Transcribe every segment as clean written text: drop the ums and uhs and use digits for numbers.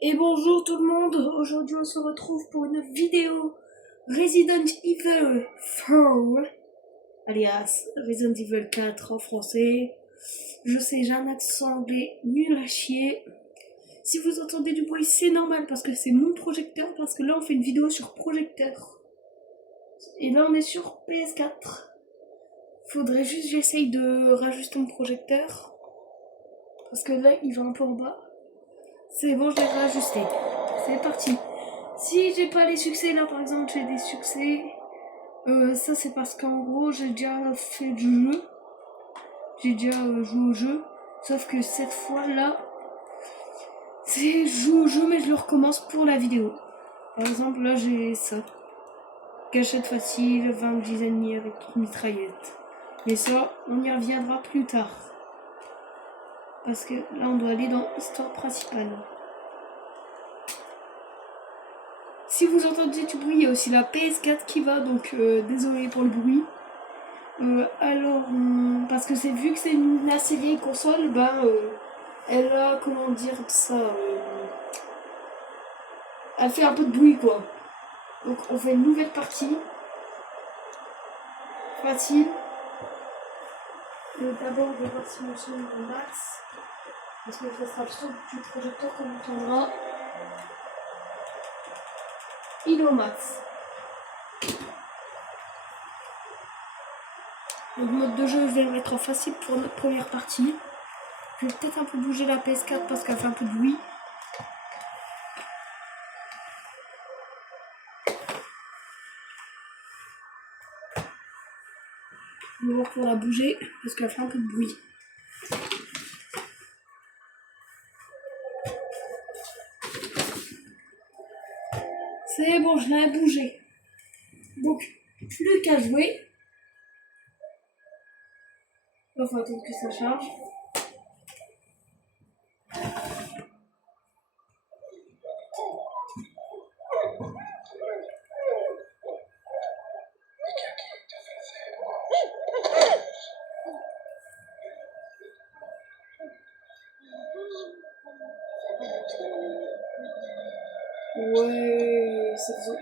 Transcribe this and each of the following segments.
Et bonjour tout le monde, aujourd'hui on se retrouve pour une vidéo Resident Evil 4, alias Resident Evil 4 en français. Je sais, j'ai un accent anglais nul à chier. Si vous entendez du bruit, c'est normal parce que c'est mon projecteur, parce que là on fait une vidéo sur projecteur. Et là on est sur PS4. Faudrait juste que j'essaye de rajuster mon projecteur, parce que là il va un peu en bas. C'est bon, je l'ai rajusté. C'est parti. Si j'ai pas les succès, là par exemple j'ai des succès, ça c'est parce qu'en gros j'ai déjà fait du jeu. J'ai déjà joué au jeu. Sauf que cette fois là, c'est je joue au jeu mais je le recommence pour la vidéo. Par exemple là j'ai ça. Cachette facile, 20 ennemis avec mitraillette. Mais ça, on y reviendra plus tard. Parce que là on doit aller dans l'histoire principale. Si vous entendez du bruit, il y a aussi la PS4 qui va, donc désolé pour le bruit. Parce que c'est vu que c'est une assez vieille console, elle a, comment dire ça, elle fait un peu de bruit quoi. Donc on fait une nouvelle partie. Facile. D'abord on va voir si mon son est au max. Parce que ça sera le son du projecteur qu'on entendra. Il est au max. Donc mode de jeu, je vais le mettre en facile pour notre première partie. Je vais peut-être un peu bouger la PS4 parce qu'elle fait un peu de bruit. On va voir pour la bouger parce qu'elle fait un peu de bruit. C'est bon, je l'ai bougé. Donc, plus qu'à jouer. Il faut attendre que ça charge. Ouais, c'est ça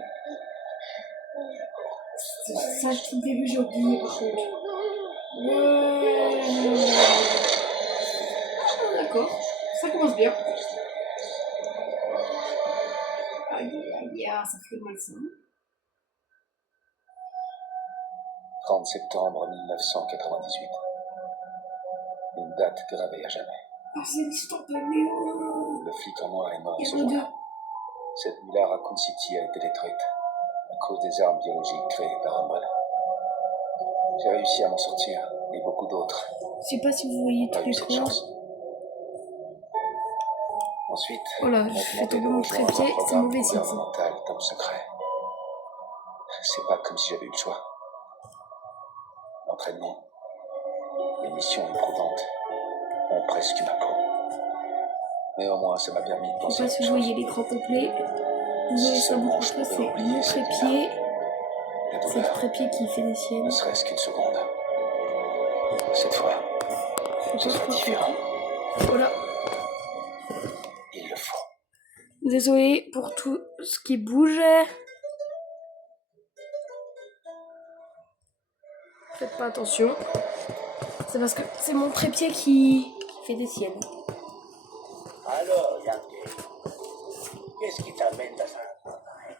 tout le début, j'ai oublié par contre. Ouais. D'accord, ça commence bien. Aïe, aïe, ça fait mal ça. 30 septembre 1998. Une date gravée à jamais. Ah, c'est l'histoire de Léo. Le flic en noir est mort ce Deux. jour-là. Cette nuit-là, Raccoon City a été détruite à cause des armes biologiques créées par Umbrella. J'ai réussi à m'en sortir, et beaucoup d'autres. Je sais pas si vous voyez tous Pas eu les cette trois. chance. Ensuite, Voilà, je fais tomber mon trépied, c'est mauvais signe. Gouvernemental, top secret. C'est pas comme si j'avais eu le choix. L'entraînement, les missions éprouvantes ont presque ma peau. Néanmoins, ça m'a permis de Je penser sais pas si vous voyez l'écran complet. Désolé, ça bouge pas, c'est mon trépied. C'est le trépied qui fait des siennes. Ne serait-ce qu'une seconde. Cette fois, ce sera différent. Voilà. Il le faut. Désolé pour tout ce qui bouge. Faites pas attention. C'est parce que c'est mon trépied qui fait des siennes. Alors, Yankee, qu'est-ce qui t'amène dans un pareil?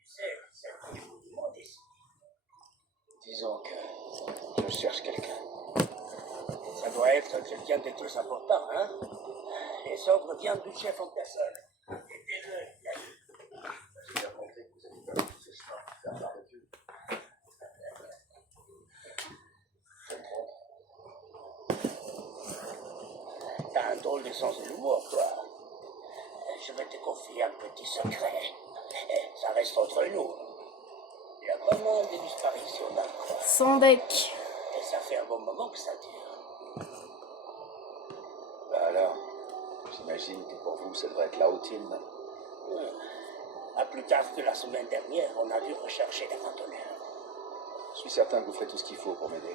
Tu sais, c'est ce que je vous demandais. Disons que je cherche quelqu'un. Ça doit être quelqu'un de très important, hein? Les ordres viennent du chef en personne. Aidez-le, Yankee. J'ai bien compris que vous avez pas ce soir faire barbecue. Je me trompe. T'as un drôle de sens de l'humour, toi. Je vais te confier un petit secret. Ça reste entre nous. Il y a pas mal de disparitions dans le coin. Sans deck. Et ça fait un bon moment que ça dure. Bah alors, j'imagine que pour vous, ça devrait être la routine. À plus tard que la semaine dernière, on a dû rechercher des randonneurs. Je suis certain que vous ferez tout ce qu'il faut pour m'aider.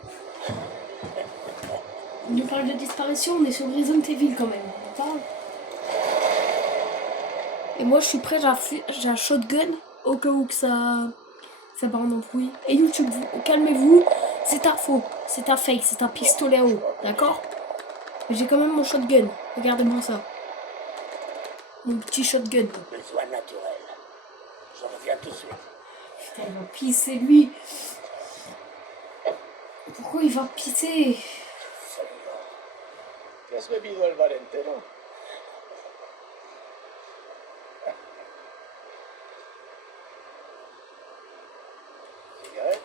On nous parle de disparition, on est sur Resident Evil quand même. Et moi, je suis prêt, j'ai un shotgun au cas où que ça part en embrouille. Et YouTube, calmez-vous, c'est un faux, c'est un fake, c'est un pistolet à eau, d'accord? Mais j'ai quand même mon shotgun, regardez-moi ça. Mon petit shotgun. Besoin naturel. Je reviens tout de suite. Putain, il va pisser, lui. Pourquoi il va pisser? ¿Te has bebido el bar entero? ¿Cigarette?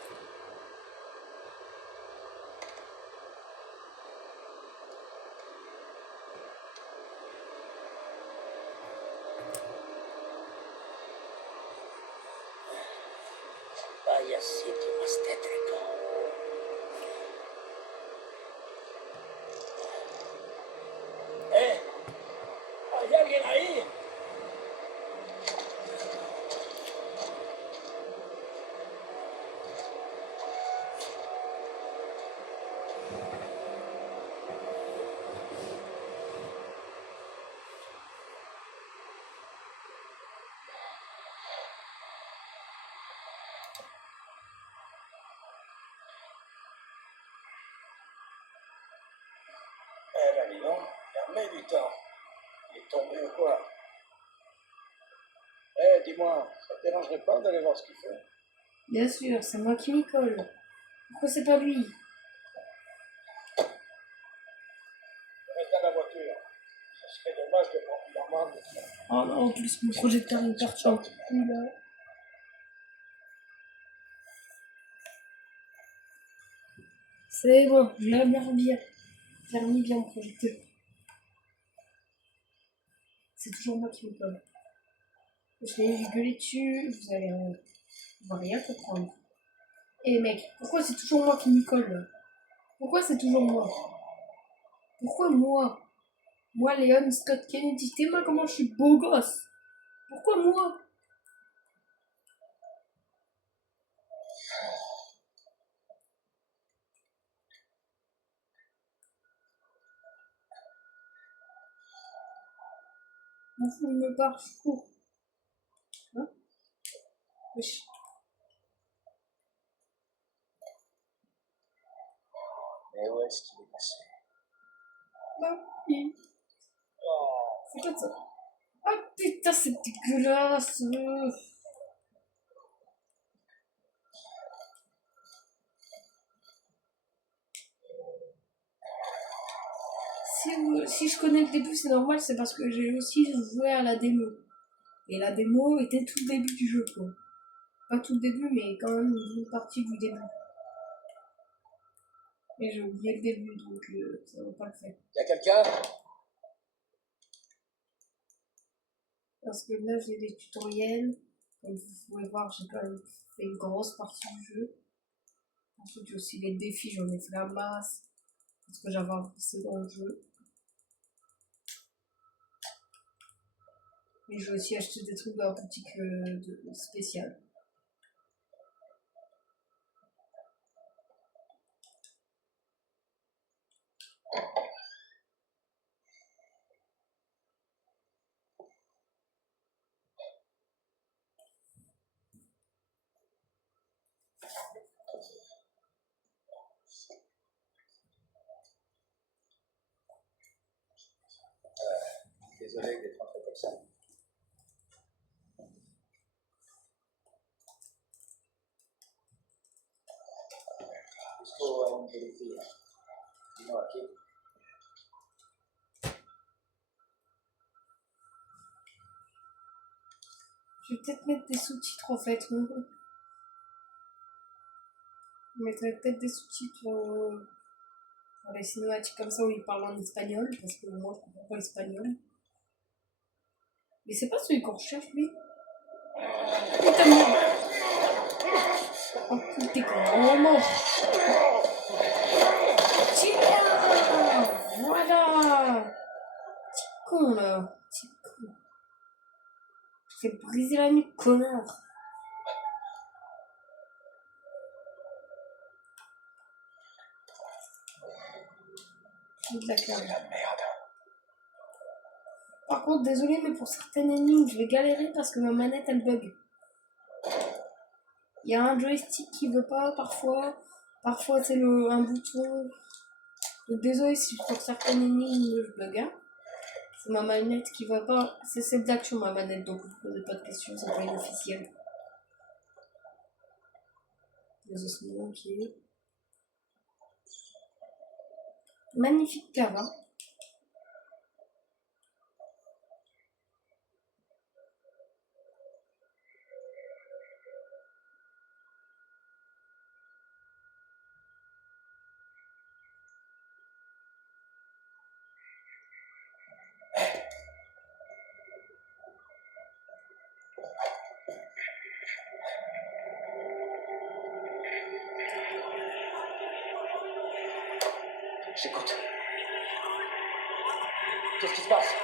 Vaya sitio más tétrico. ¿Hay alguien ahí? Eh ben dis donc, il remet du temps. Il est tombé ou quoi? Eh, dis-moi, ça te dérangerait pas d'aller voir ce qu'il fait? Bien sûr, c'est moi qui m'y colle. Pourquoi c'est pas lui? Reste dans la voiture. Ce serait dommage de prendre une amende. Oh non, en plus mon projecteur il perturbe. Oula. C'est bon, je l'ai bien fermé bien mon projecteur. C'est toujours moi qui me colle. Je vais gueuler dessus, vous allez on va rien comprendre. Eh mec, pourquoi c'est toujours moi qui m'y colle là? Pourquoi c'est toujours moi? Pourquoi moi? Moi, Léon Scott Kennedy, t'es-moi comment je suis beau gosse? Pourquoi moi? M'en fous, il me barre fou. Hein? Wesh. Mais où est-ce qu'il est passé? Papi. C'est quoi ça? Ah putain, c'est dégueulasse. Si je connais le début, c'est normal, c'est parce que j'ai aussi joué à la démo. Et la démo était tout le début du jeu, quoi. Pas tout le début, mais quand même une partie du début. Et j'ai oublié le début, donc ça va pas le faire. Y'a quelqu'un? Parce que là, j'ai des tutoriels. Comme vous pouvez voir, j'ai quand même fait une grosse partie du jeu. Ensuite, j'ai aussi les défis, j'en ai fait la masse. Parce que j'avais avancé dans le jeu. Et j'ai aussi acheté des trucs en boutique spéciale. Désolé d'être entré comme ça. Jusqu'au avant de l'été. Dis-moi, ok. Je vais peut-être mettre des sous-titres en fait. Je mettrai peut-être des sous-titres pour les cinématiques comme ça où ils parlent en espagnol. Parce que moi je comprends pas l'espagnol. Mais c'est pas celui qu'on recherche lui. Putain de merde. Oh putain qu'on mort. Tiens. Voilà. Petit con là. Petit con. Je t'ai brisé la nuque, connard. De la C'est carte. la merde. Par contre, désolé, mais pour certaines énigmes, je vais galérer parce que ma manette, elle bug. Il y a un joystick qui veut pas, parfois. Parfois, c'est un bouton. Donc, désolé si pour certaines énigmes, je bug. Hein. C'est ma manette qui va pas. C'est celle d'action, ma manette, donc vous posez pas de questions, c'est pas une officielle. Les ossements qui est. Magnifique cave, hein. J'écoute. Qu'est-ce qui se passe?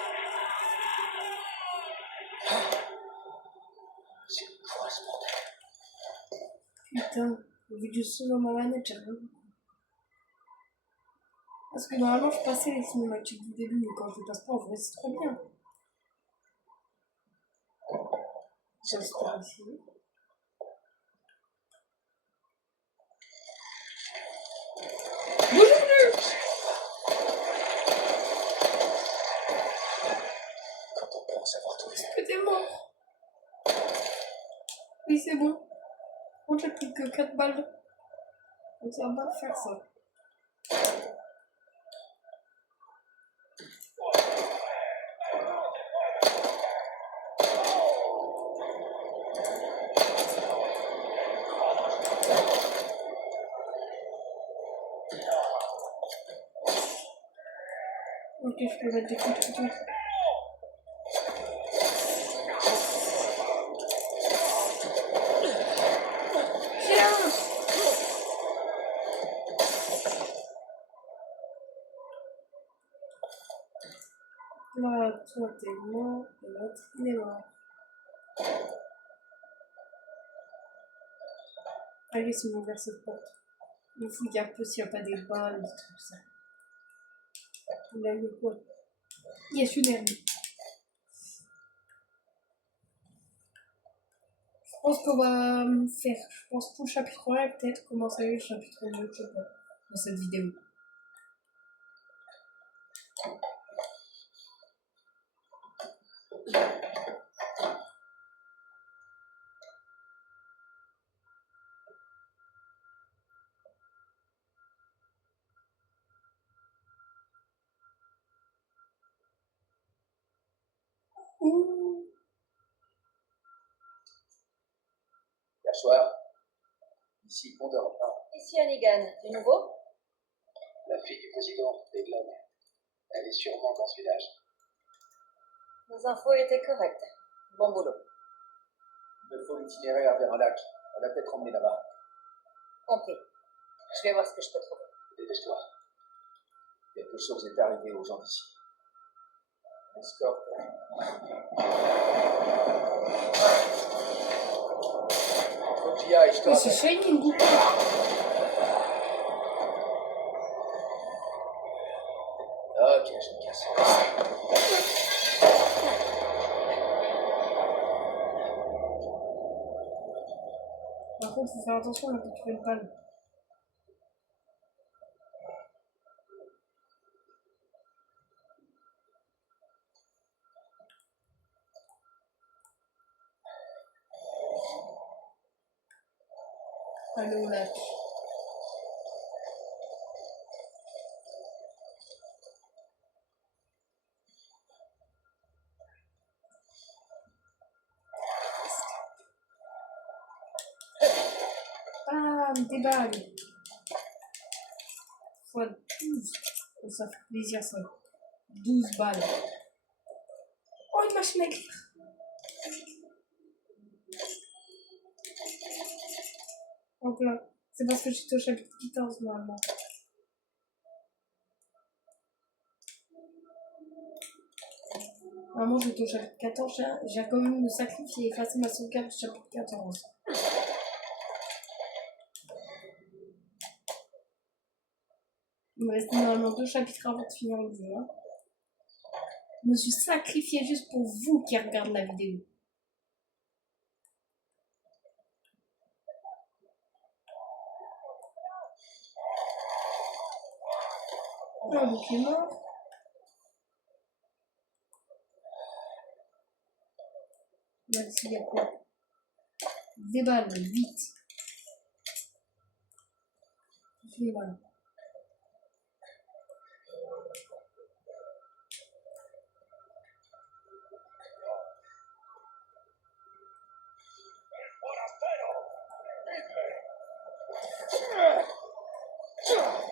C'est quoi ce bordel? Putain, au vu du son dans ma manette, j'ai rien compris. Parce que normalement, je passais les cinématiques du début, mais quand je les passe pas, en vrai, c'est trop bien. C'est quoi? Ici. Bouge plus! Quand on pense avoir tout fait. Que t'es mort. Oui, c'est bon. Bon, j'ai plus que 4 balles. Donc ça va pas faire ça. Ok, je peux mettre des coups de couteau. Tiens! Là, toi t'es mort, et l'autre il est mort. Allez, c'est mon vers cette porte. Il faut qu'il y a un peu s'il n'y a pas des balles, des trucs ça. Il a eu quoi? Yes, une herbe. Je pense qu'on va faire, je pense, tout le chapitre 1 et peut-être commencer le chapitre 2, je sais pas, dans cette vidéo. Ouh. Bonsoir. Ici, Pont d'Europe 1. Ici Hannigan, du nouveau? La fille du président, Eglon. Elle est sûrement dans ce village. Nos infos étaient correctes. Bon boulot. Il me faut l'itinéraire vers un lac. On va peut-être emmener là-bas. Compris. Je vais voir ce que je peux trouver. Dépêche-toi. Quelque chose est arrivé aux gens d'ici. Escorte. Faut que j'y aille, je te Mais c'est rappelle. Shining. Ok, je me casse. Par contre, faut faire attention, on peut trouver une panne. Aller au lac. Ah, des balles. Fois 12. Oh, ça fait plaisir ça. 12 balles. Oh, une machine à écrire. Donc là, c'est parce que j'étais au chapitre 14 normalement. Normalement, j'étais au chapitre 14, j'ai quand même me sacrifier et effacer ma sauvegarde du chapitre 14. Il me restait normalement 2 chapitres avant de finir le jeu. Hein. Je me suis sacrifiée juste pour vous qui regardez la vidéo. Un bouc est mort. Là, ici, il y a quoi? Des balles, 8. Voilà. Tiens.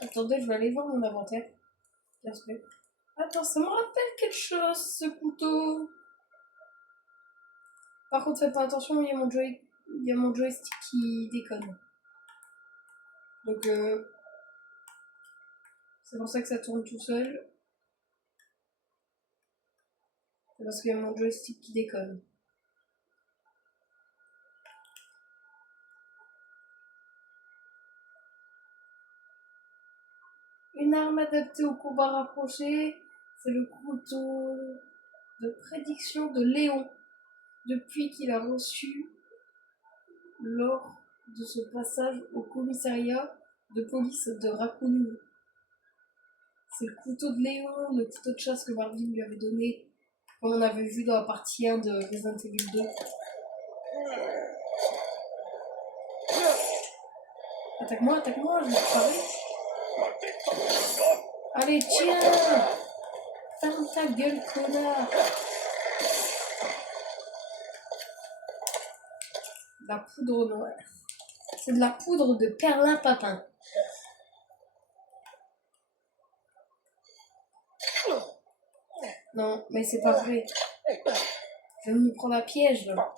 Attendez, je vais aller voir mon inventaire. Attends, ça me rappelle quelque chose, ce couteau. Par contre, faites pas attention, il y a mon joystick qui déconne. Donc, c'est pour ça que ça tourne tout seul. C'est parce qu'il y a mon joystick qui déconne. Une arme adaptée au combat rapproché, c'est le couteau de prédiction de Léon, depuis qu'il a reçu lors de son passage au commissariat de police de Raccoon. C'est le couteau de Léon, le couteau de chasse que Marvin lui avait donné, comme on avait vu dans la partie 1 de Resident Evil 2. Attaque-moi, je vais te parler. Allez, tiens! Ferme ta gueule, connard! De la poudre noire. C'est de la poudre de perlimpinpin. Non, mais c'est pas vrai. Je me prends la piège, là.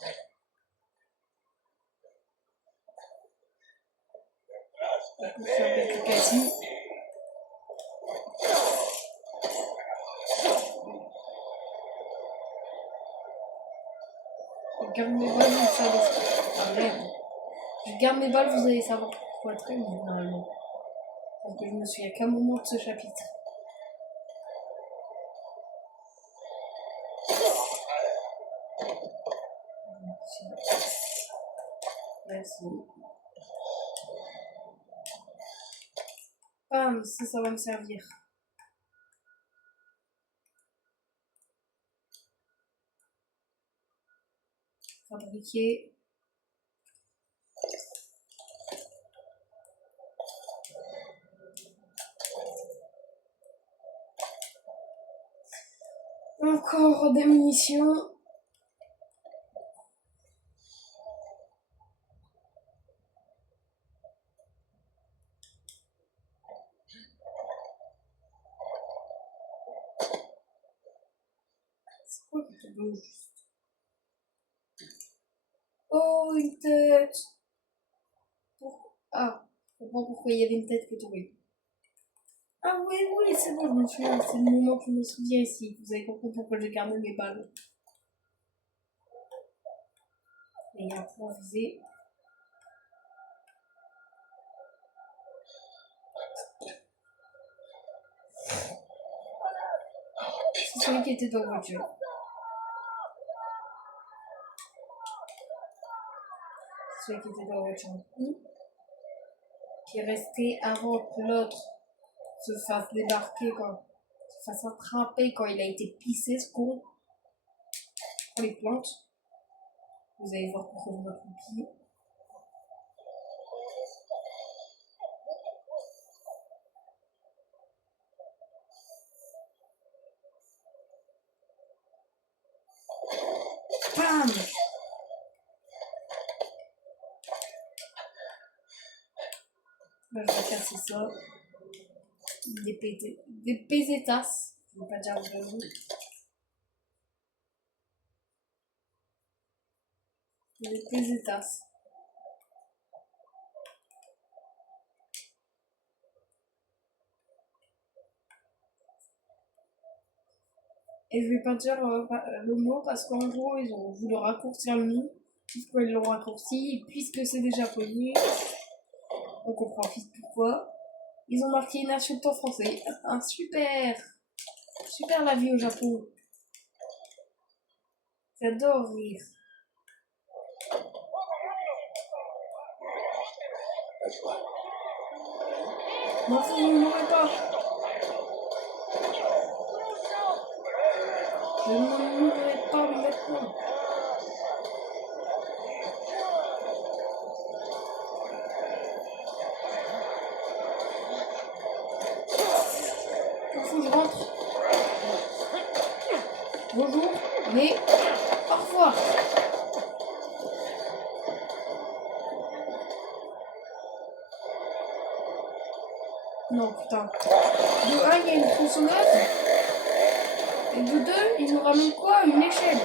Je suis avec le cassis. Je garde mes balles, vous savez. Ah merde. Je garde mes balles, vous allez savoir pourquoi très bien, normalement. Parce que je me souviens qu'à un moment de ce chapitre. Merci. Bam, ça va me servir. Fabriquer. Encore des munitions. C'est quoi qui te bouge? Oh, une tête. Ah, je comprends pourquoi il y avait une tête qui est tombée. Ah oui, c'est bon, je me souviens. C'est le moment que je me souviens ici. Vous avez compris pourquoi j'ai gardé mes balles. Et il y a un point visé. C'est celui qui était dans la voiture. C'est celui qui était dans la voiture. Qui est resté avant que l'autre se fasse débarquer, se fasse attraper quand il a été pissé, ce con. Pour les plantes. Vous allez voir pourquoi je m'accroupis. Bam! Là, je vais casser ça. Des pesetas. Je ne vais pas dire vraiment. Des pesetas. Et je vais pas dire le mot parce qu'en gros, ils ont voulu raccourcir le nom. Pourquoi ils l'ont raccourci? Puisque c'est des japonais, on comprend vite pourquoi. Ils ont marqué une insulte en français. Un super! Super la vie au Japon. J'adore rire. Non, vous ne mourrez pas. Je ne mourrai pas maintenant. Il faut que je rentre. Bonjour, mais au revoir. Non, putain. De 1, il y a une tronçonneuse. Et de 2, il nous ramène quoi? Une échelle.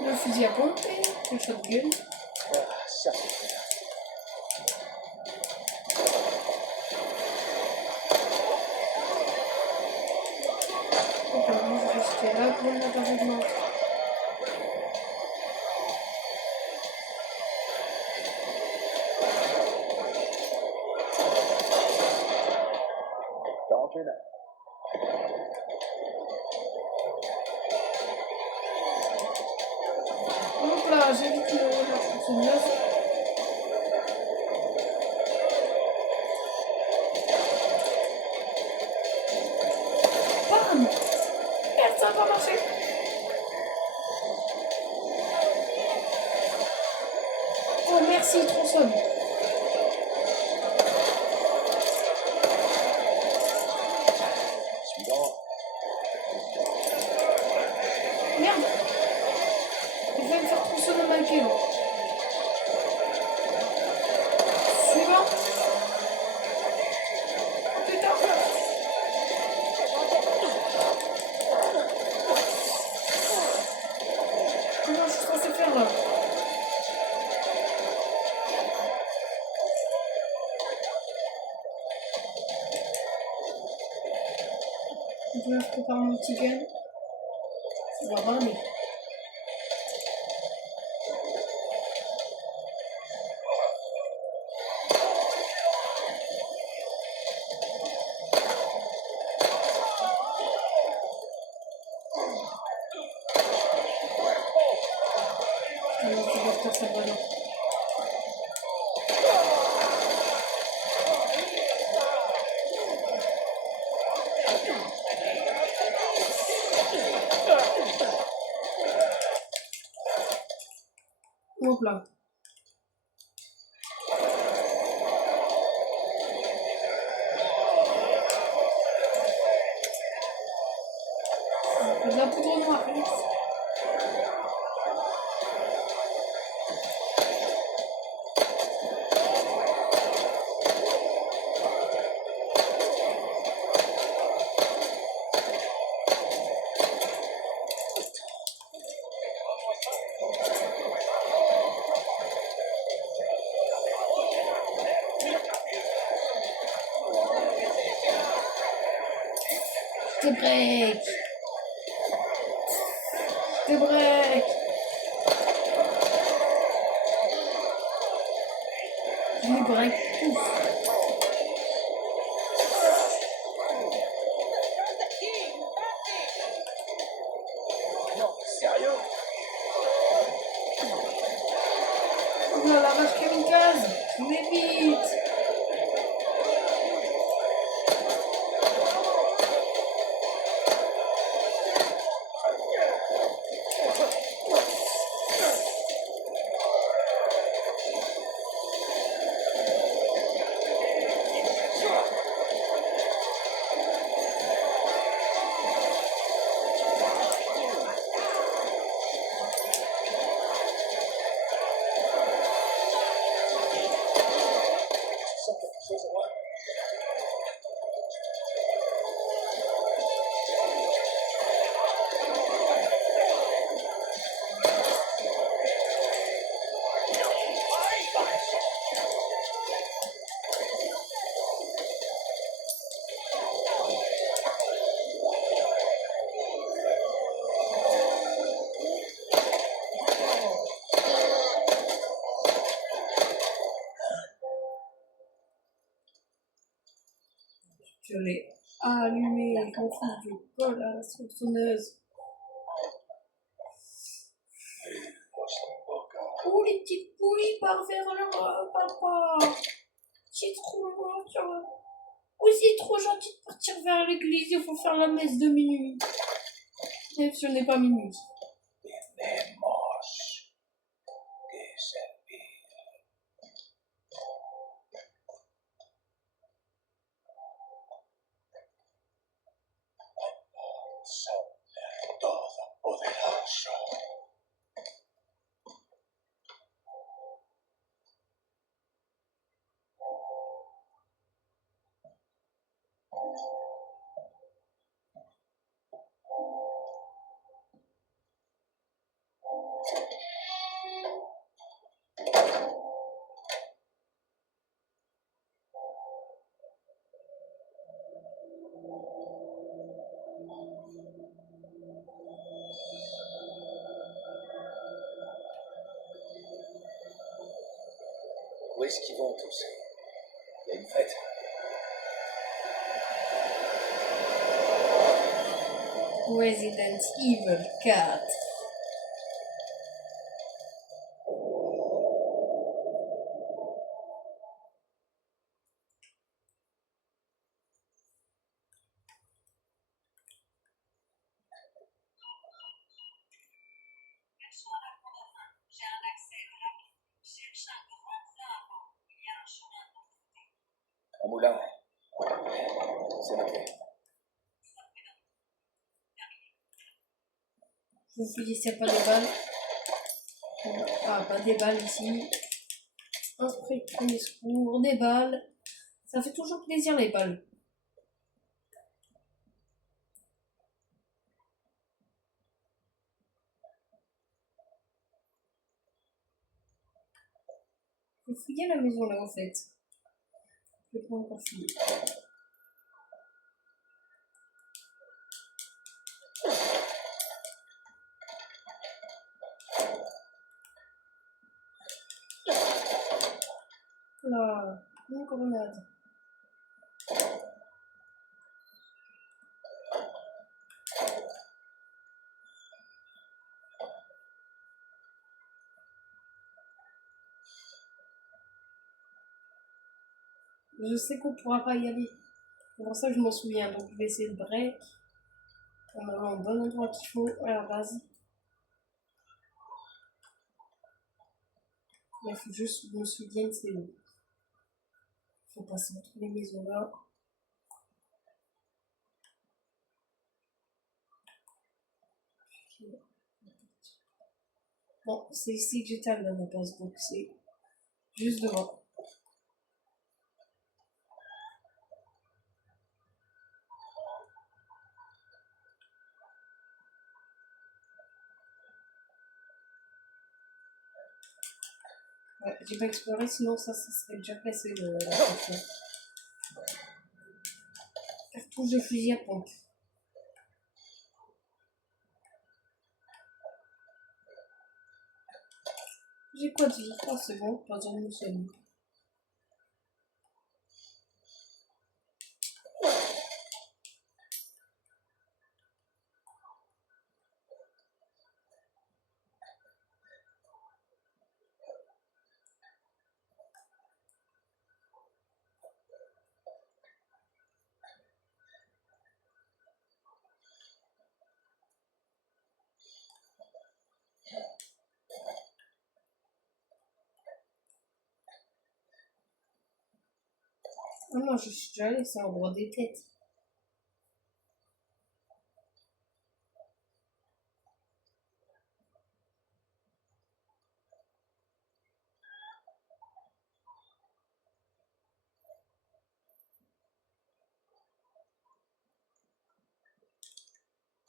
Le fusil à pomper, le shotgun. Ça, c'est bien. Donc, moi, je vais rester là pour le appartement. Danger là. Donc là, j'évite la tronçonneuse. Bam! Merde, ça n'a pas marché. Oh, merci, tronçonne. Suivant. Merde. Il va me faire tronçonner ma queue. Suivant. Putain. Comment je suis censé faire là? Donc là, je prépare mon petit gun. Ça va ramener. Alors, je vais faire ça maintenant. Hop là. De la poudre noire, Alex. Des breaks. Des breaks. Je les break tous. Non, sérieux? Oh là, la vache kamikaze. Je m'évite. l'ai allumé. Je m'en fous, je colle à la tronçonneuse. Oh, les petites pouilles partent vers leur papa. C'est trop gentil. Oh, c'est trop gentil de partir vers l'église. Il faut faire la messe de minuit. Même si ce n'est pas minuit. Tenemos que servir. Todopoderoso. Où est-ce qu'ils vont tous? Il y a une fête. Resident Evil 4. Un moulin. C'est noté. Je vous dis s'il n'y a pas de balles. Ah, pas des balles ici. Un spray de premier secours, des balles. Ça fait toujours plaisir les balles. Je vais fouiller la maison là en fait. Je vais pas encore fouiller. Là, une grenade. Je sais qu'on pourra pas y aller. C'est pour ça que je m'en souviens. Donc je vais essayer de break. On a un bon endroit qu'il faut à la base. Mais il faut juste que je me souvienne c'est où. Il faut passer entre les maisons là. Bon, c'est ici que j'étais à la base, donc c'est juste devant. Ouais, j'ai pas exploré, sinon ça serait déjà passé la fonction. Cartouche de fusil à pompe. J'ai quoi de vie? Oh, c'est bon, pas besoin de me soigner. Ah non, je suis déjà allée, c'est un endroit des têtes.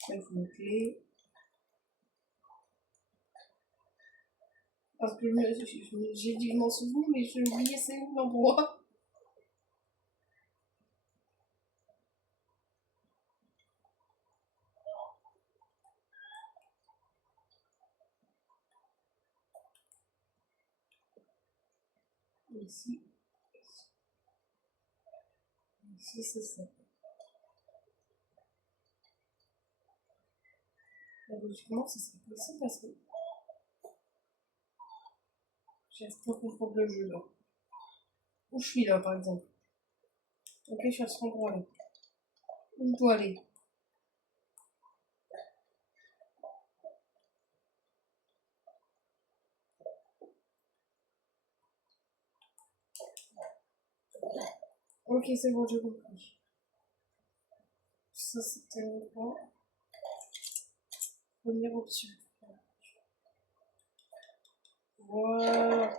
Il faut une clé. Parce que j'ai dit que je m'en souviens, mais j'ai oublié c'est où l'endroit. Ici. Ici, c'est ça. logiquement, ça serait possible parce que j'ai un contrôle de jeu là. Où je suis là, par exemple. Ok, je suis à cet endroit là. Où je dois aller? Ok, c'est bon, j'ai compris. Ça, c'était le point. Première option. Voilà.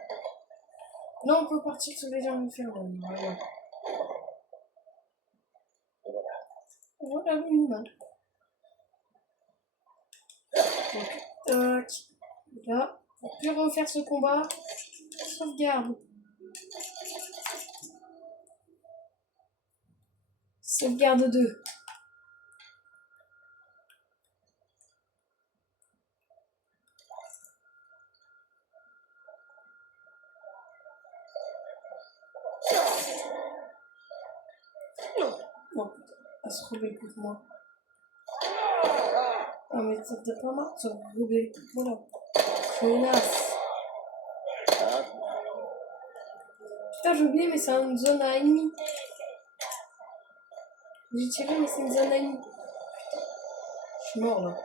Là, on peut partir sur les armes fermes. Voilà. Voilà l'animal. Donc, tac. Là, pour plus refaire ce combat, sauvegarde. Sauvegarde 2. Non, elle se rebelle contre moi. Ah, mais ça t'a pas marre de se rebeller contre moi là. Connasse. Putain, j'ai oublié, mais c'est une zone à ennemis. J'ai tiré, mais c'est une zone à ennemis. Je suis mort là.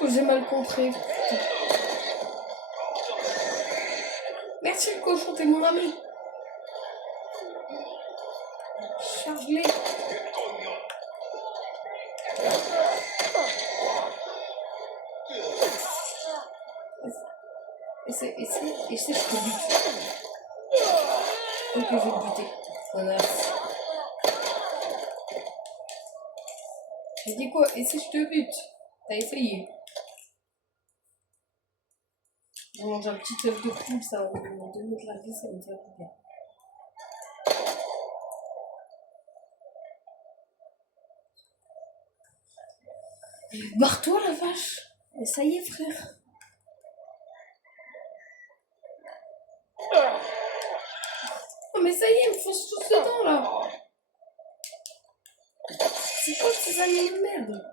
Oh, j'ai mal compris. Putain. Merci le cochon, t'es mon ami. Charge-les. Et c'est je te bute. Ok, je vais te buter. Voilà. J'ai dit quoi? Et si je te bute? T'as essayé. Je mange un petit œuf de poule, ça va me donner de la vie, ça va me faire du bien. Barre-toi la vache! Mais ça y est, frère! Oh, mais ça y est, ils me foncent tous dedans là! C'est quoi ces animaux de merde?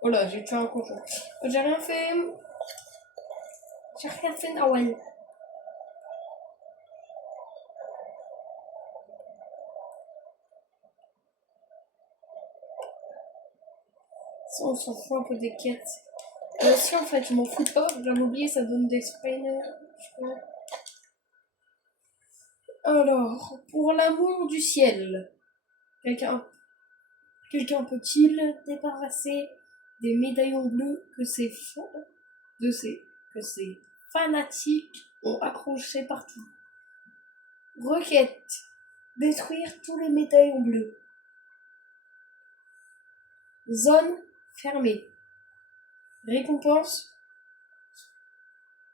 Oh là, j'ai tué un cochon. J'ai rien fait. J'ai rien fait, Nawel. Ça, on s'en fout un peu des quêtes. Si en fait, je m'en fous pas, j'avais oublié, ça donne des spines. Je crois. Alors, pour l'amour du ciel, quelqu'un peut-il débarrasser des médaillons bleus que ces fanatiques ont accrochés partout? Requête. Détruire tous les médaillons bleus. Zone fermée. Récompense.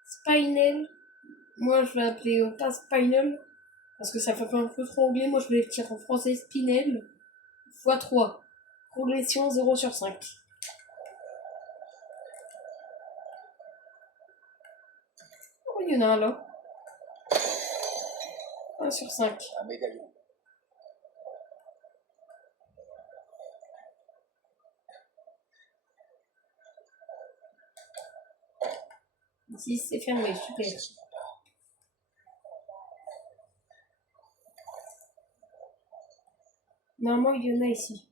Spinel. Moi, je vais appeler pas Spinel. Parce que ça fait un peu trop anglais. Moi, je vais le dire en français Spinel. x3. Progression 0/5. Oh, il y en a un là. 1/5. Un médaillon. Ici, c'est fermé. Super. Normalement, il y en a ici.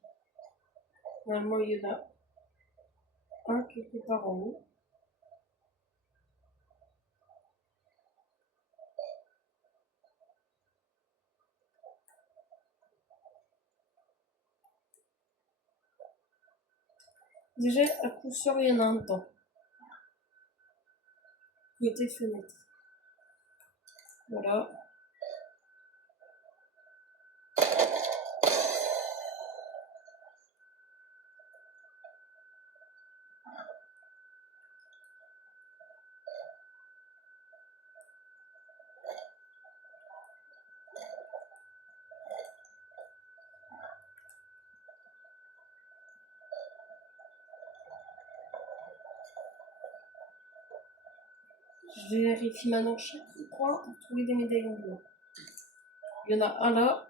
Normalement, il y en a un quelque part en haut. Déjà, à coup sûr, il y en a un dedans. Côté fenêtre. Voilà. Je vérifie maintenant chaque coin pour trouver des médaillons bleus. Il y en a un là.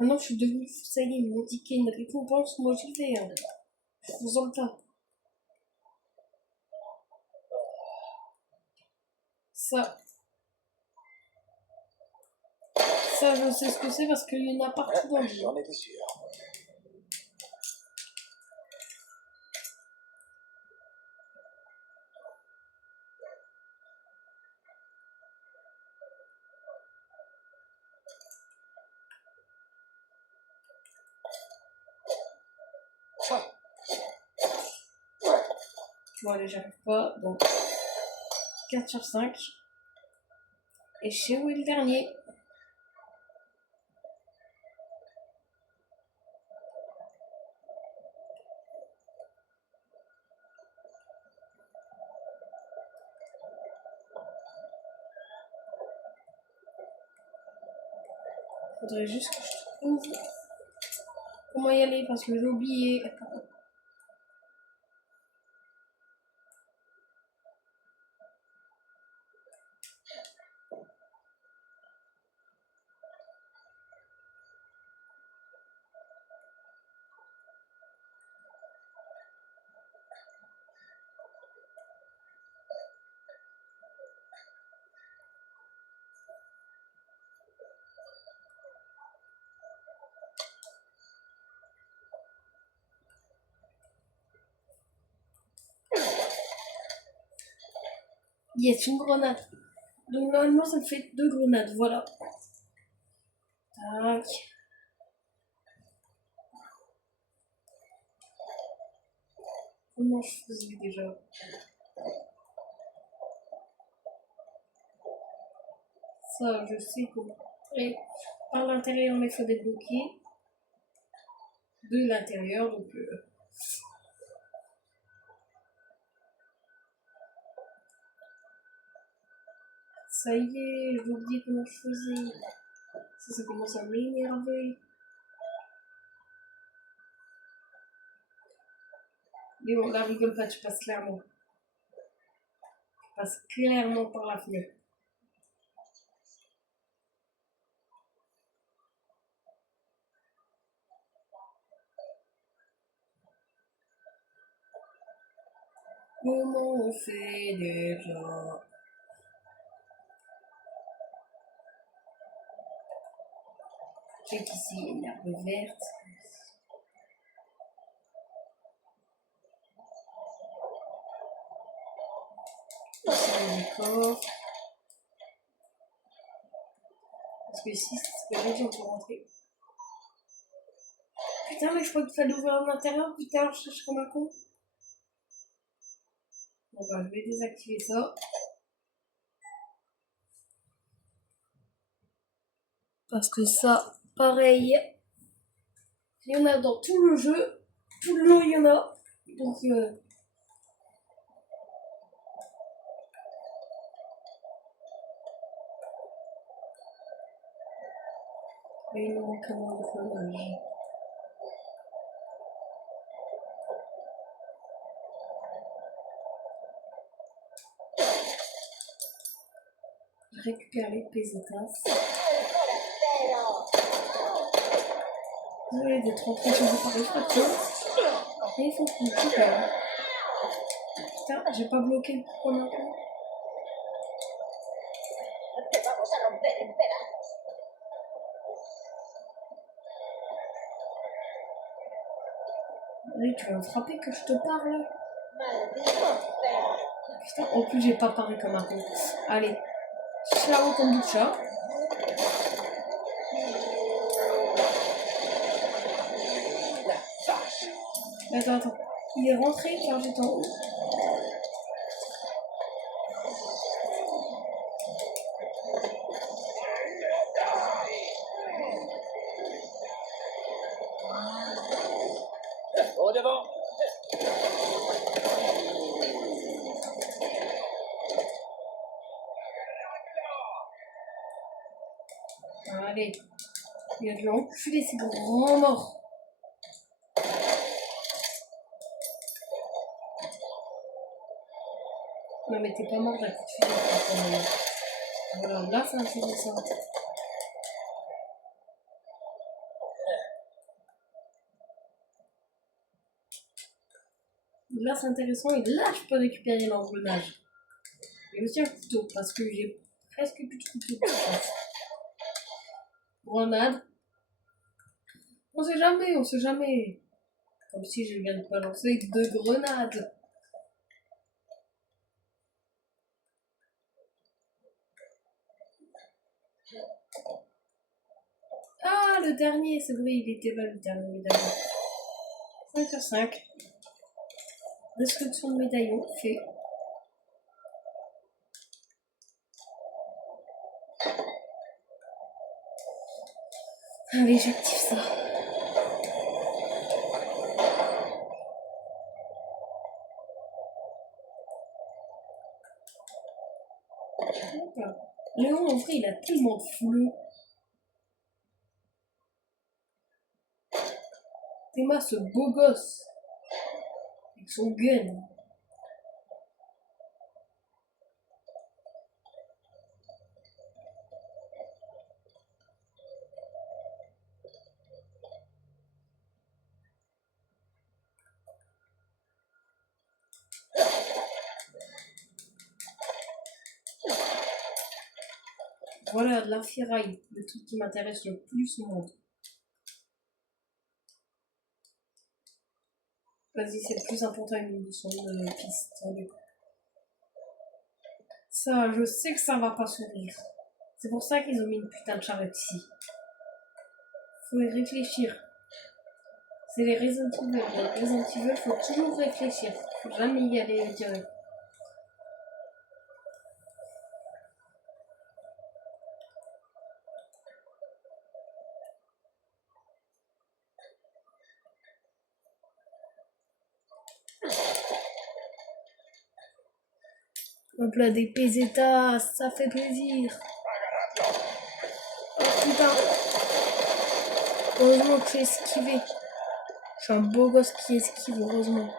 Maintenant, je suis devenue fou, ça y est, ils m'ont dit qu'il y a une récompense, moi j'y vais. Hein. Je suis faisant le tas. Ça, je sais ce que c'est parce qu'il y en a partout dans le jeu. J'en étais sûr. Bon, allez, j'arrive pas. Donc, 4 sur 5. Et je sais où est le dernier. Faudrait juste que je trouve comment y aller parce que j'ai oublié. Yes, une grenade. Donc normalement ça me fait 2 grenades, voilà. Tac. Comment je faisais déjà? Ça, je sais comment. Et par l'intérieur, mais il faut débloquer. De l'intérieur, donc... Ça y est, j'ai oublié comment je faisais. Ça commence à m'énerver. Mais bon, là, rigole pas, tu passes clairement. Tu passes clairement par la fenêtre. Comment on fait déjà? Check ici, une herbe verte. Ici, le décor. Parce que ici, c'est ce que j'ai dit, on peut rentrer. Putain, mais je crois qu'il fallait ouvrir l'intérieur. Putain, je cherche comme un con. Bon, bah, je vais désactiver ça. Parce que ça, pareil, il y en a dans tout le jeu. Tout le long, il y en a. Donc, mais il manque un de fromage. Je récupère les pesetas. Désolée d'être rentrée chez vous par les fractures. Mais il faut que je me quand même. Putain, j'ai pas bloqué le premier coup. Allez, tu vas me frapper que je te parle. Putain, en plus j'ai pas parlé comme un con. Allez, ciao kombucha. Attends. Il est rentré car j'étais en haut. Au devant. Allez. Il a dû enculer ces grands morts. Non mais t'es pas mort d'un coup de fusil. Voilà, là c'est intéressant. Là, c'est intéressant. Et là, je peux récupérer l'engrenage. Et aussi un couteau, parce que j'ai presque plus de couteau. Grenade. On sait jamais, on sait jamais. Comme si je viens de balancer 2 grenades. Ah, le dernier, c'est vrai, il était là, le dernier médaillon. 5 sur 5. Destruction de médaillon, fait. Allez, j'active ça. Léon, en vrai, il a tellement de flou. Théma, ce beau gosse. Avec son gun. Voilà, de la ferraille, le truc qui m'intéresse le plus au monde. Vas-y, c'est le plus important, une munition de piste. Ça, je sais que ça va pas sourire. C'est pour ça qu'ils ont mis une putain de charrette ici. Faut y réfléchir. C'est les Resident Evil. Les Resident Evil, faut toujours réfléchir. Faut jamais y aller direct. Hop là, des pesetas, ça fait plaisir. Oh putain. Heureusement que j'ai esquivé. Je suis un beau gosse qui esquive, heureusement.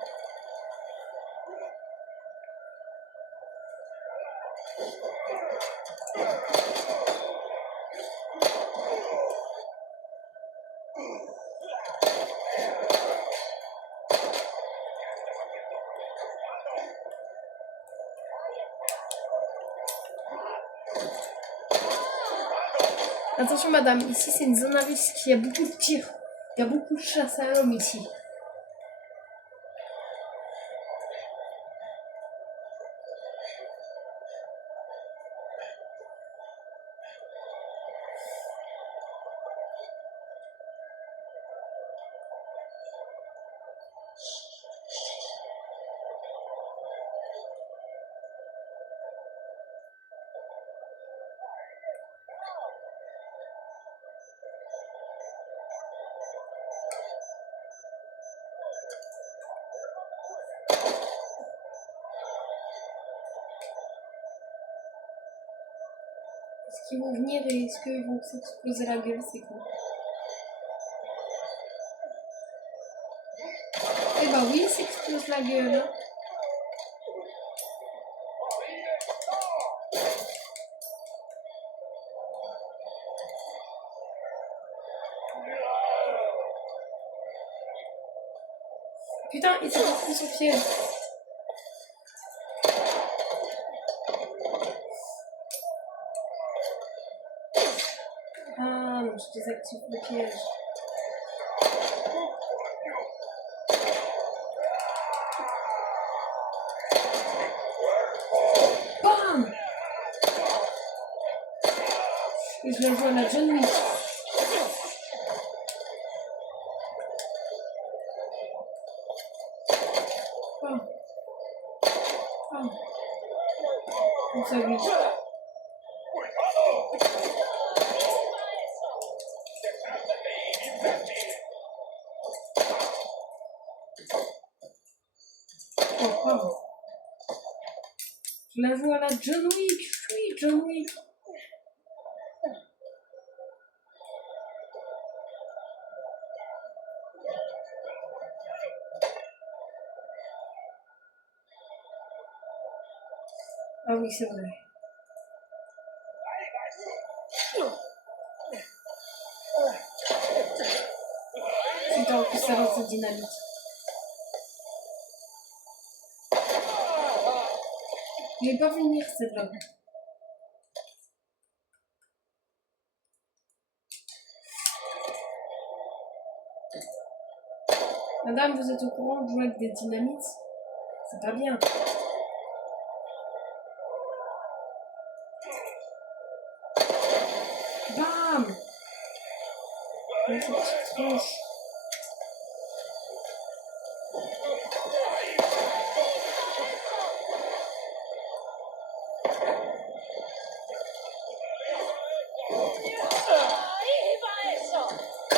Attention madame, ici c'est une zone à risque, il y a beaucoup de tirs. Il y a beaucoup de chasse à l'homme ici. Est-ce qu'ils vont venir et est-ce qu'ils vont s'exploser la gueule, c'est quoi? Eh bah oui, ils s'explosent la gueule. Putain, il s'est pris son pied. Ah non, je désactive le piège. Bam! Et je la joue à la John Wick. Bam! Bam! Comme ça, lui. Oh, bam! Je la joue à la John Wick. Je suis John Wick. Ah oui, c'est vrai. Putain, en plus ça lance cette dynamite. Je vais pas finir celle-là. Madame, vous êtes au courant de jouer avec des dynamites? C'est pas bien. Bam! Une petite tronche.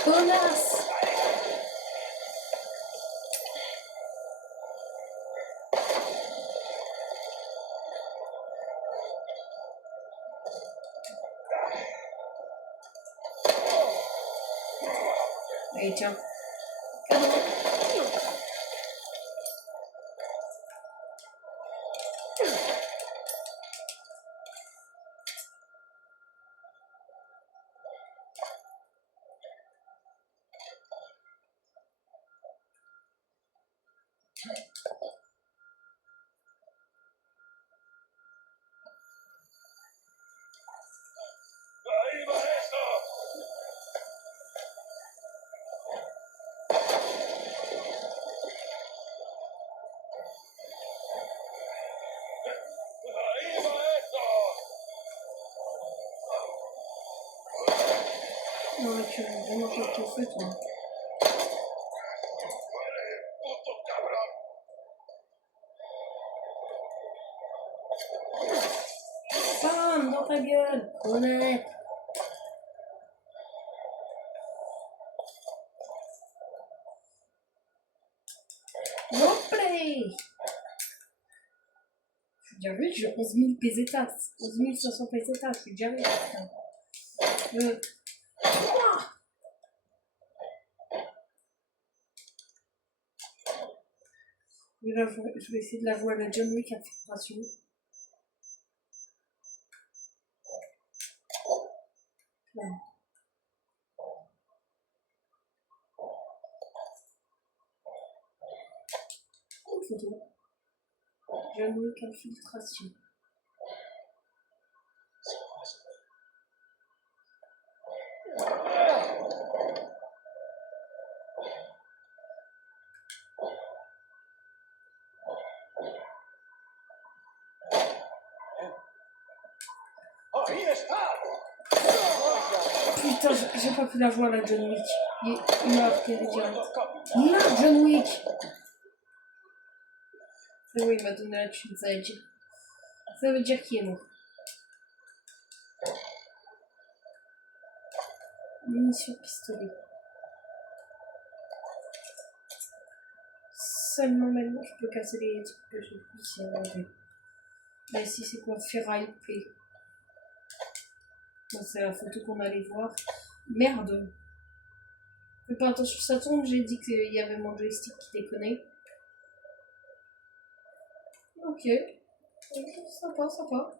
Connasse! Allez, tiens. Non, mais tu veux vraiment pas tout fait, toi. Bam! Dans ta gueule! Honnête! Replay! Je suis déjà vu, j'ai 11 000 pesetas. 11 500 pesetas, je suis déjà vu. Je vais essayer de la jouer à la John Wick Infiltration. Là. Une photo. John Wick Infiltration. Putain, j'ai pas pu la voir la John Wick. Il m'a repéré direct. La John Wick! C'est oui, il m'a donné la thune, ça veut dire qui est mort. Munition pistolet. Seulement maintenant je peux casser les trucs que j'ai plus ici à l'enlever. Là ici c'est quoi? Ferraille P. C'est la photo qu'on allait voir. Merde! Fais pas attention, ça tombe, j'ai dit qu'il y avait mon joystick qui déconnait. Ok. Ça passe, ça passe.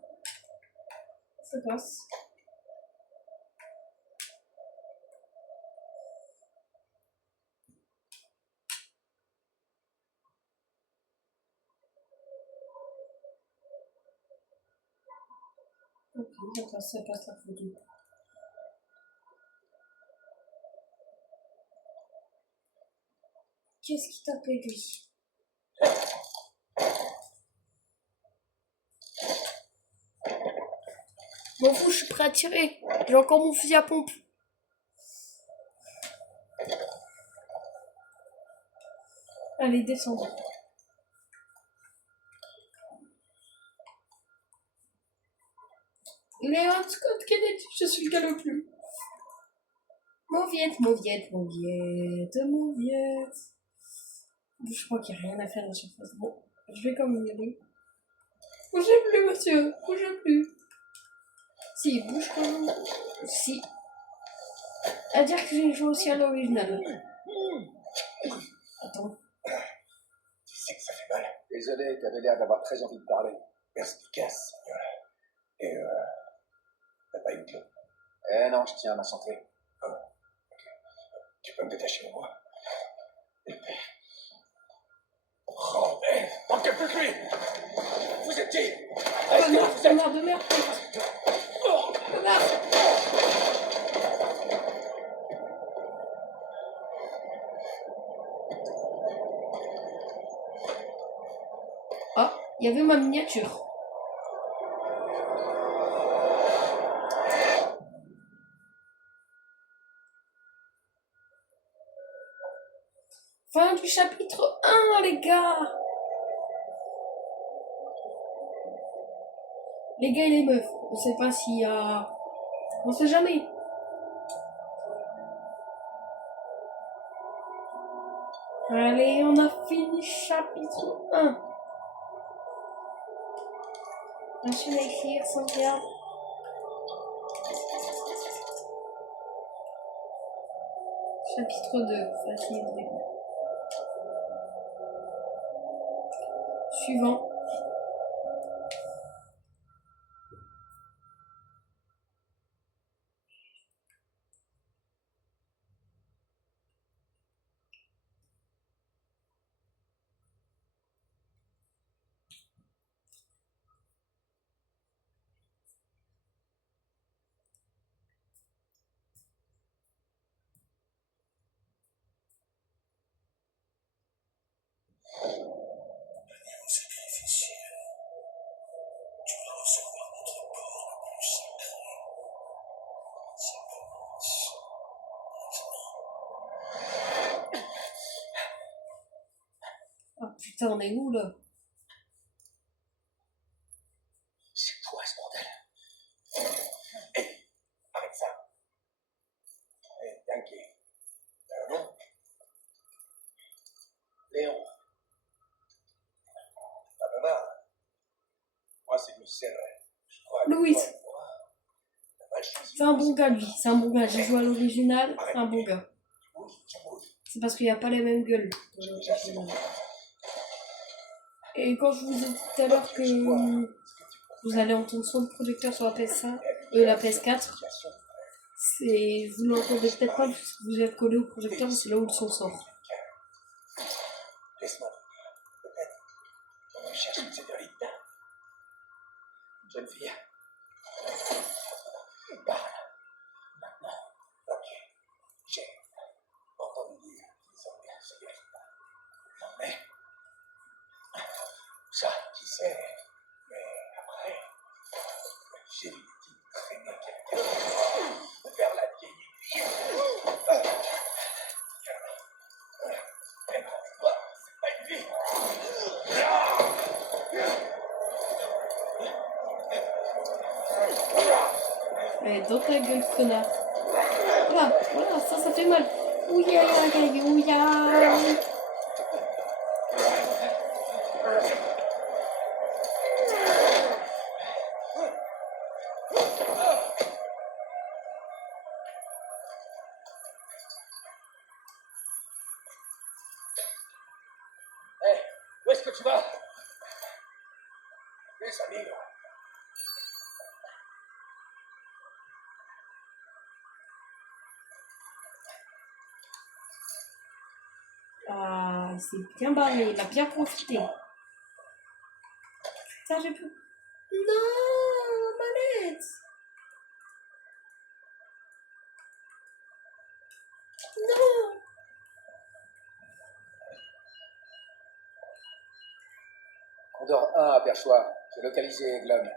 Ça passe. Ok, ça passe la photo. Qu'est-ce qui t'appelle lui? M'en fous, je suis prêt à tirer. J'ai encore mon fusil à pompe. Allez, descendre. Léon Scott Kennedy, je suis le gars le plus. Mauviette. Je crois qu'il n'y a rien à faire à chaque fois. Bon, je vais quand même y aller. Bougez plus, monsieur. Bougez plus. Si, bouge quand même. Si. À dire que j'ai joué aussi à l'original. Attends. Tu sais que ça fait mal. Désolé, t'avais l'air d'avoir très envie de parler. Perspicace, Seigneur. Et t'as pas une clope? Eh non, je tiens à ma santé. Oh, ok. Tu peux me détacher de moi? Oh, merde! Manquez plus que lui! Vous êtes qui? Connard de merde. Connard. Ah, il y avait ma miniature. Fin du chapitre 1, les gars. Les gars et les meufs. On sait pas s'il y a... On sait jamais. Allez, on a fini chapitre 1. Machine à écrire, sauvegarde. Chapitre 2, facile. Suivant. Oh putain, on est où là? C'est quoi ce bordel? Hé, arrête ça. Hé, Yankee. Non. Léon. La nana. Moi, c'est Luis Serra. Je crois que Louis. toi et moi, on a mal choisi. C'est un bon gars lui, c'est un bon gars. J'ai joué à l'original, c'est un bon gars. Tu bouges. C'est parce qu'il n'y a pas les mêmes gueules. Déjà, c'est bon. Et quand je vous ai dit tout à l'heure que vous allez entendre son projecteur sur la PS5 la PS4, c'est vous l'entendez peut-être pas parce que vous êtes collé au projecteur, mais c'est là où le son sort. Laisse-moi. Peut-être. Tu cherches une séñorita. Une jeune fille. Parle. Maintenant. Ok. J'ai entendu dire qu'ils ont bien séñorita. Non mais. Ça, qui sait. Mais après. J'ai vu des types traîner quelqu'un vers la vieille église. Et non, c'est pas une vie. Mais dans ta gueule, connard. Voilà, voilà, ça fait mal. Ouya, ouya, ouya. Hé, où est-ce que tu vas? Mes amis. Ah, il s'est bien barré, il a bien profité. Ça, j'ai plus. Non, manette. Non. Condor 1 à Perchoir. J'ai localisé Eglon.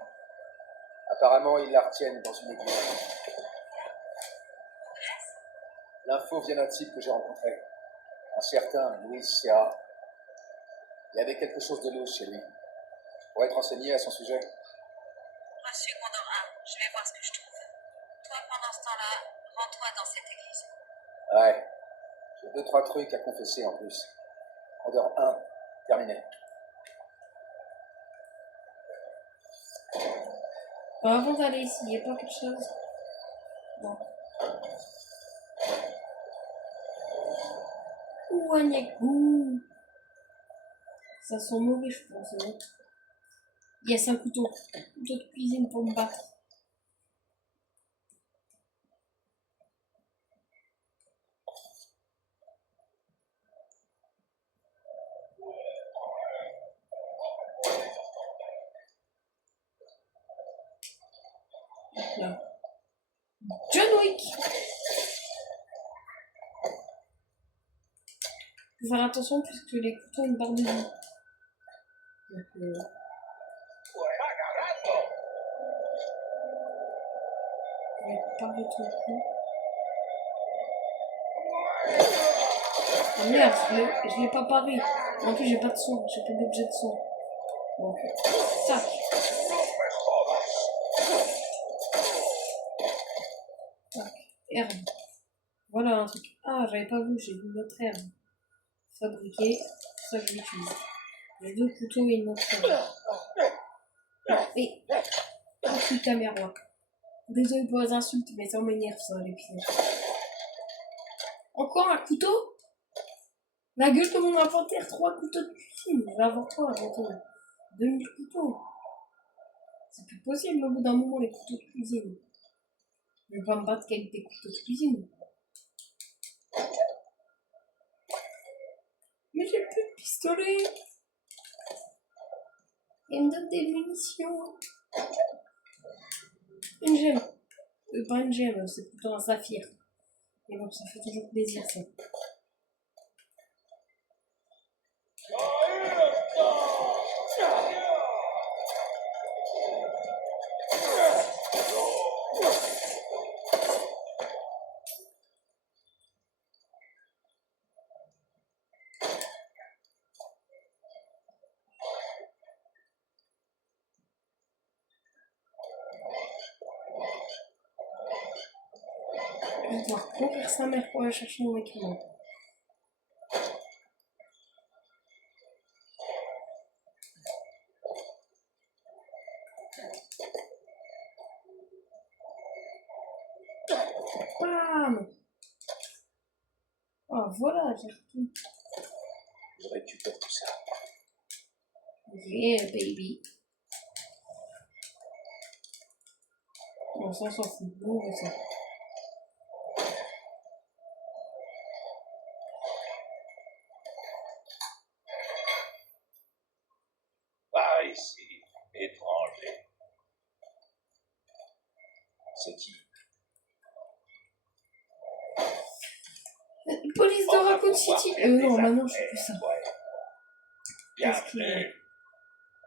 Apparemment, ils la retiennent dans une église. L'info vient d'un type que j'ai rencontré. Un certain Luis Serra. Il y avait quelque chose de louche chez lui. Tu pourrais te renseigner à son sujet? Reçu Condor 1, je vais voir ce que je trouve. Toi, pendant ce temps-là, rends-toi dans cette église. Ouais. J'ai 2-3 trucs à confesser en plus. Condor 1, terminé. Avant d'aller ici, il n'y a pas quelque chose. Non. Ouagnakou. Ça sent mauvais, je pense. Non? Yes, un couteau. Couteau de cuisine pour me battre. Faut faire attention puisque les couteaux ont une barre de vie. Donc, je vais pas du tout le coup. Oh merde, je l'ai pas paré. En plus, j'ai pas de son, j'ai pas d'objet de son. Donc, tac. Tac. Herbe. Voilà un truc. Ah, j'avais pas vu, j'ai vu notre herbe. Fabriquer, ça je l'utilise. J'ai 2 couteaux et une autre herbe. Et. Oh putain, merde. Désolé pour les insultes, mais ça m'énerve ça, l'épisode. Encore un couteau? La gueule de mon inventaire, 3 couteaux de cuisine. Je vais avoir quoi bientôt? 2000 couteaux. C'est plus possible au bout d'un moment les couteaux de cuisine. Je vais pas me battre qu'avec des couteaux de cuisine. Mais j'ai plus de pistolet. Il me donne des munitions. Une gemme. Pas une gemme, c'est plutôt un saphir. Et bon, ça fait toujours plaisir ça. Je vais devoir courir sa mère pour aller chercher mon équipement. Bam! Ah voilà, j'ai tout. Je récupère tout ça. Yeah, baby. Bon, ça, on s'en fout. Bon, on ça. Par ici, étranger. C'est qui? Police de Raccoon City. Non, maintenant, je sais plus ça. Bien Qu'est-ce qu'il fait.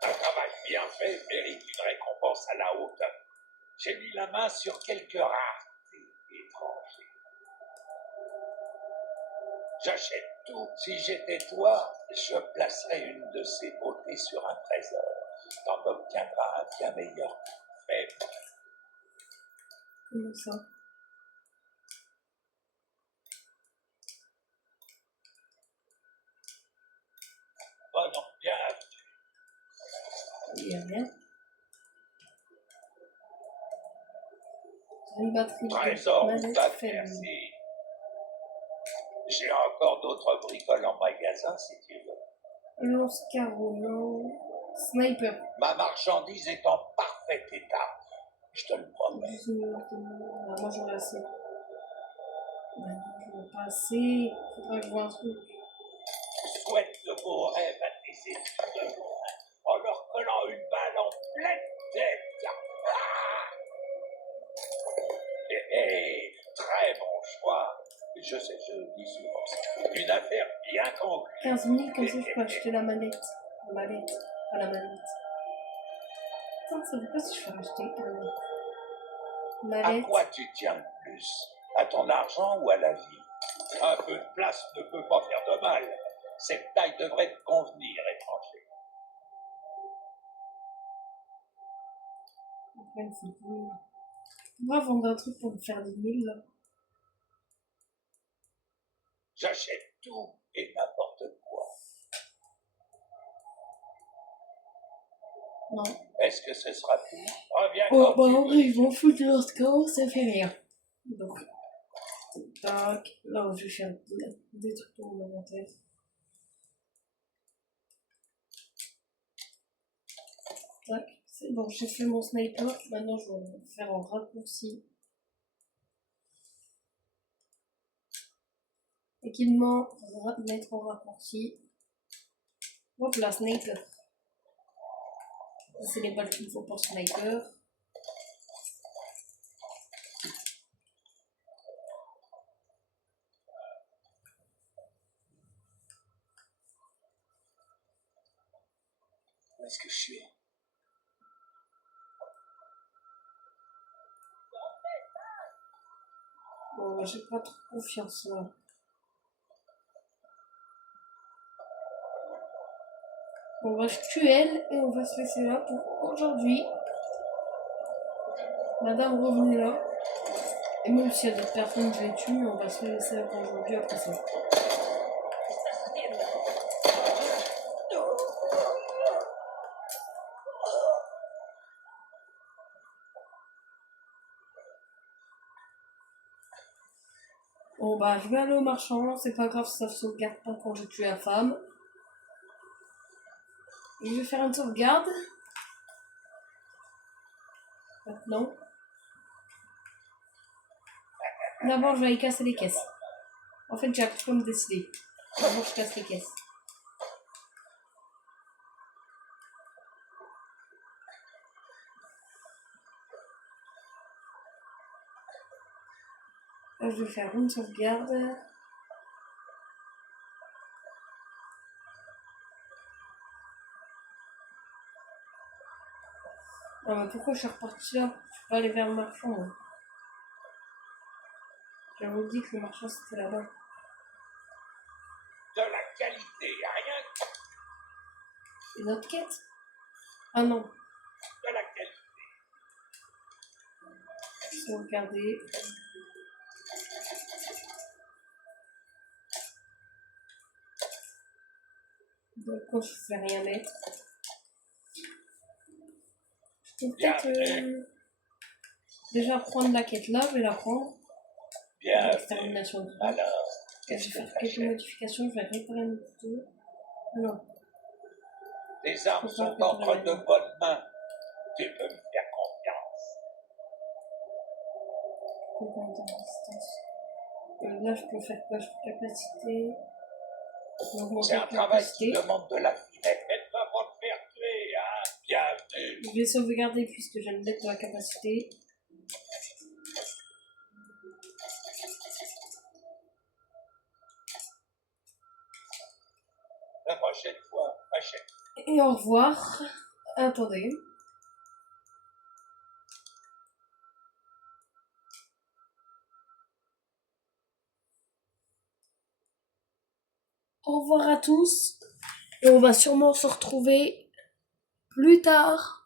Un travail bien fait mérite une récompense à la hauteur. J'ai mis la main sur quelques raretés étrangers. J'achète tout. Si j'étais toi, je placerais une de ces beautés sur un trésor. T'en obtiendras un bien meilleur prix. Comment ça? Oh non, bien. Il y a rien. Une batterie Trésor, de manette pas faible. merci. J'ai encore d'autres bricoles en magasin si tu veux. Lance-carreau, non. Sniper. Ma marchandise est en parfait état. Je te le promets. 12 minutes. Ah, moi, j'en ai assez. Bah, j'en ai pas assez. Faudra que je vois un truc. Souhaite de beaux rêves à tes études en leur collant une balle en pleine tête. Ah très bon choix. Je sais, je le dis souvent. C'est une affaire bien conclue. 15 000, comme ça, je peux acheter la manette. La manette. Pas la manette. Putain, ça veut pas si je peux acheter une À manette. quoi tu tiens le plus? À ton argent ou à la vie? Un peu de place ne peut pas faire de mal. Cette taille devrait te convenir, étranger. Après, il faut que... On va vendre un truc pour me faire 10 000, là. J'achète tout et n'importe quoi. Non. Est-ce que ce sera tout? Reviens Oh, quand bah tu en veux. vrai, ils m'en foutent de leur score, ça fait rien. Donc, tac. Là, je vais faire des trucs pour mon inventaire. Tac. C'est bon, j'ai fait mon sniper. Maintenant, je vais faire en raccourci. Équipement, mettre en raccourci. Hop là, sniper. C'est les balles qu'il faut pour sniper. est-ce que je suis? Bon, bah, j'ai pas trop confiance là. On va se tuer elle et on va se laisser là pour aujourd'hui. Madame revenez là. Et même s'il y a d'autres personnes, je les tue, on va se laisser là pour aujourd'hui après ça. Bon bah je vais aller au marchand, c'est pas grave si ça se sauvegarde pas quand j'ai tué la femme. Je vais faire une sauvegarde. Maintenant. D'abord je vais aller casser les caisses. En fait j'ai appris comme décidé. D'abord je casse les caisses. Là, je vais faire une sauvegarde. Ah mais pourquoi je suis reparti là? Je peux pas aller vers le marchand. Moi. J'avais dit que le marchand c'était là-bas. De la qualité, rien que Une autre quête? Ah non. de la qualité. Sauvegarder. Donc quand je fais rien mettre. Je peux peut-être déjà prendre la quête là, je vais la prendre. Bien, Extermination de alors, je qu'est-ce vais que faire quelques t'achètes? modifications, je vais réparer mon couteau. Non. Les armes Faut sont pas entre réparer de maintenant. bonnes mains. Tu peux me faire confiance. Augmenter la distance. Là je peux faire quoi? Je peux capacité. Augmenter C'est la un travail qui capacité. demande de la finesse. Et pas pour te faire tuer, hein? Bienvenue. Je vais sauvegarder puisque j'aime mettre la capacité. La prochaine fois, achète. Et au revoir. Attendez. Au revoir à tous. Et on va sûrement se retrouver plus tard.